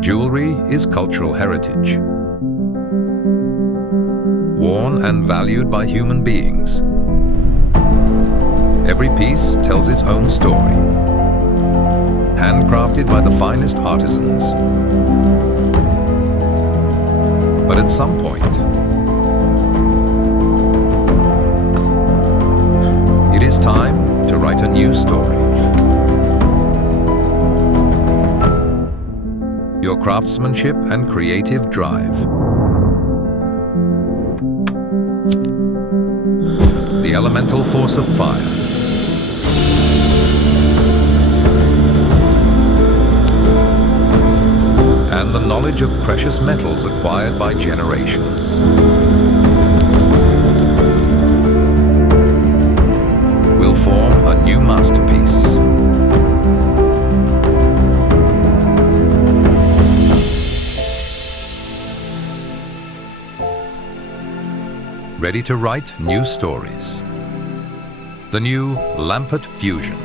Jewelry is cultural heritage, worn and valued by human beings. Every piece tells its own story, handcrafted by the finest artisans. But at some point, it is time to write a new story. Your craftsmanship and creative drive. The elemental force of fire. And the knowledge of precious metals acquired by generations. Will form a new masterpiece. Ready to write new stories. The new Lampert Fusion.